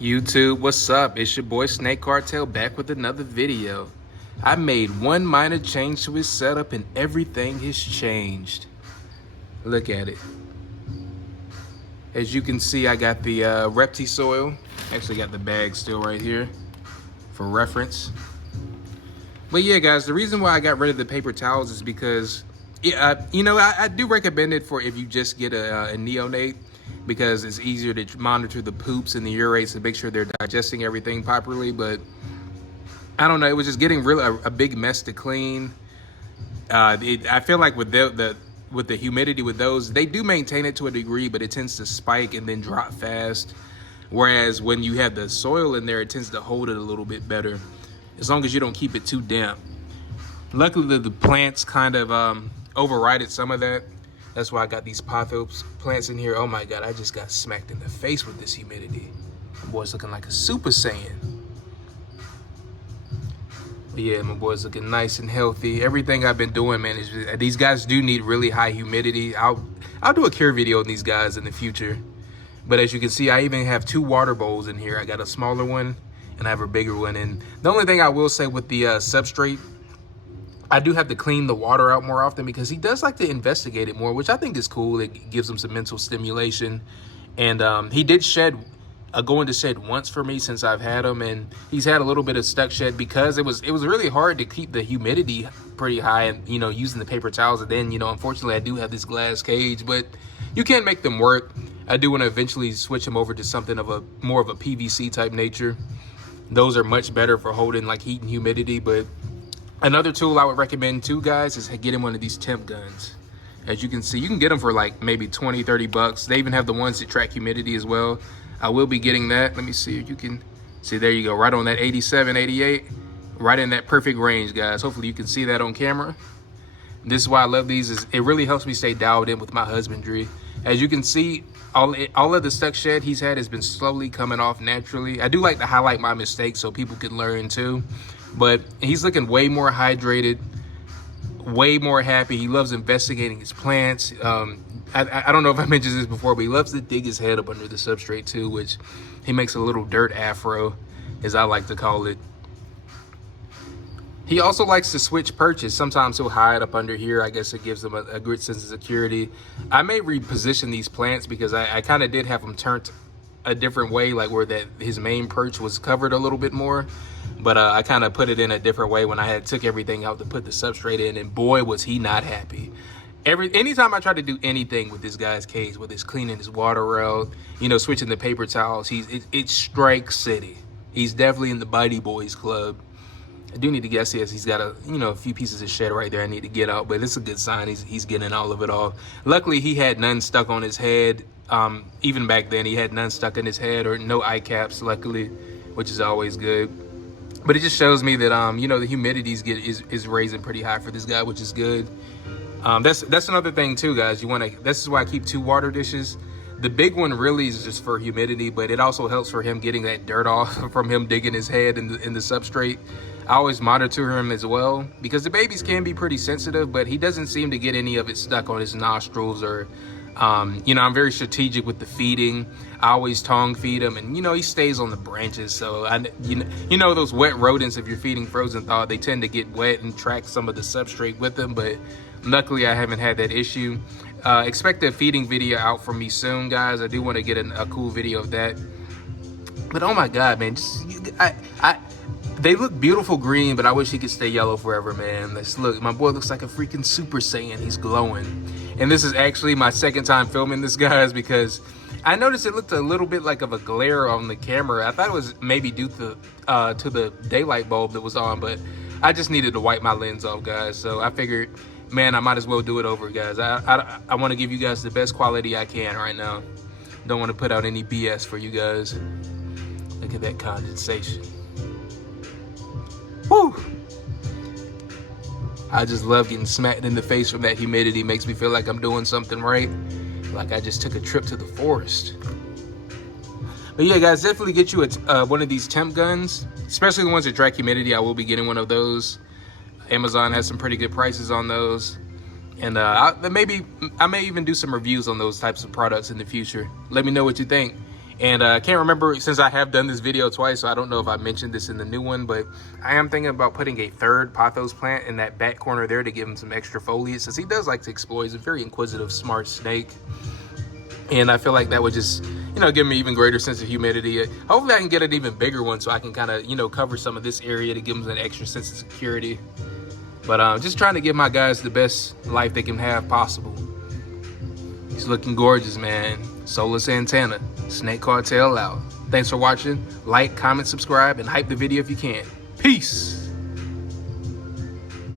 YouTube, what's up? It's your boy Snake Cartel back with another video. I made one minor change to his setup and everything has changed. Look at it. As you can see, I got the Repti soil. Actually got the bag still right here for reference. But yeah, guys, the reason why I got rid of the paper towels is because, I do recommend it for if you just get a neonate, because it's easier to monitor the poops and the urates to make sure they're digesting everything properly. But I don't know, it was just getting really a big mess to clean. I feel like with the humidity with those, they do maintain it to a degree, but it tends to spike and then drop fast. Whereas when you have the soil in there, it tends to hold it a little bit better, as long as you don't keep it too damp. Luckily, the plants kind of overrided some of that. That's why I got these pothos plants in here. Oh my God, I just got smacked in the face with this humidity. My boy's looking like a Super Saiyan. But yeah, my boy's looking nice and healthy. Everything I've been doing, man, is just, these guys do need really high humidity. I'll do a care video on these guys in the future. But as you can see, I even have two water bowls in here. I got a smaller one and I have a bigger one. And the only thing I will say with the substrate, I do have to clean the water out more often because he does like to investigate it more, which I think is cool. It gives him some mental stimulation. And he did go into shed once for me since I've had him, and he's had a little bit of stuck shed because it was really hard to keep the humidity pretty high, and using the paper towels. And then unfortunately I do have this glass cage, but you can make them work. I do want to eventually switch them over to something of more of a PVC type nature. Those are much better for holding like heat and humidity. But another tool I would recommend too, guys, is getting one of these temp guns. As you can see, you can get them for like maybe 20, 30 bucks. They even have the ones that track humidity as well. I will be getting that. Let me see if you can see. There you go, right on that 87, 88, right in that perfect range, guys. Hopefully you can see that on camera. This is why I love these, is it really helps me stay dialed in with my husbandry. As you can see, all of the stuck shed he's had has been slowly coming off naturally. I do like to highlight my mistakes so people can learn too. But he's looking way more hydrated, way more happy. He loves investigating his plants. I don't know if I mentioned this before, but he loves to dig his head up under the substrate too, which he makes a little dirt afro, as I like to call it. He also likes to switch perches. Sometimes he'll hide up under here. I guess it gives him a good sense of security. I may reposition these plants because I kind of did have them turned a different way, like where his main perch was covered a little bit more. But I kind of put it in a different way when I took everything out to put the substrate in, and boy, was he not happy. Anytime I try to do anything with this guy's cage, whether it's cleaning his water out, switching the paper towels, it's strike city. He's definitely in the Bitey Boys club. I do need to guess, yes, he's got a few pieces of shed right there I need to get out, but it's a good sign. He's getting all of it off. Luckily, he had none stuck on his head. Even back then, he had none stuck in his head, or no eye caps, luckily, which is always good. But it just shows me that the humidity is raising pretty high for this guy, which is good. That's another thing too, guys. This is why I keep two water dishes. The big one really is just for humidity, but it also helps for him getting that dirt off from him digging his head in the substrate. I always monitor him as well, because the babies can be pretty sensitive, but he doesn't seem to get any of it stuck on his nostrils or I'm very strategic with the feeding. I always tongue feed him, and he stays on the branches. So those wet rodents, if you're feeding frozen thaw, they tend to get wet and track some of the substrate with them. But luckily, I haven't had that issue. Expect a feeding video out from me soon, guys. I do want to get a cool video of that. But oh my God, man, they look beautiful green, but I wish he could stay yellow forever, man. Look, my boy looks like a freaking Super Saiyan. He's glowing. And this is actually my second time filming this, guys, because I noticed it looked a little bit like of a glare on the camera. I thought it was maybe due to the daylight bulb that was on, but I just needed to wipe my lens off, guys. So I figured, man, I might as well do it over, guys. I want to give you guys the best quality I can right now. Don't want to put out any BS for you guys. Look at that condensation. Woo! I just love getting smacked in the face from that humidity. Makes me feel like I'm doing something right. Like I just took a trip to the forest. But yeah, guys, definitely get you one of these temp guns, especially the ones that track humidity. I will be getting one of those. Amazon has some pretty good prices on those. And I may even do some reviews on those types of products in the future. Let me know what you think. And I can't remember, since I have done this video twice, so I don't know if I mentioned this in the new one, but I am thinking about putting a third pothos plant in that back corner there to give him some extra foliage, since he does like to explore. He's a very inquisitive, smart snake. And I feel like that would just, you know, give me even greater sense of humidity. Hopefully I can get an even bigger one so I can kind of, you know, cover some of this area to give them an extra sense of security. But just trying to give my guys the best life they can have possible. He's looking gorgeous, man. Solar Santana, Snake Cartel out. Thanks for watching. Like, comment, subscribe, and hype the video if you can. Peace.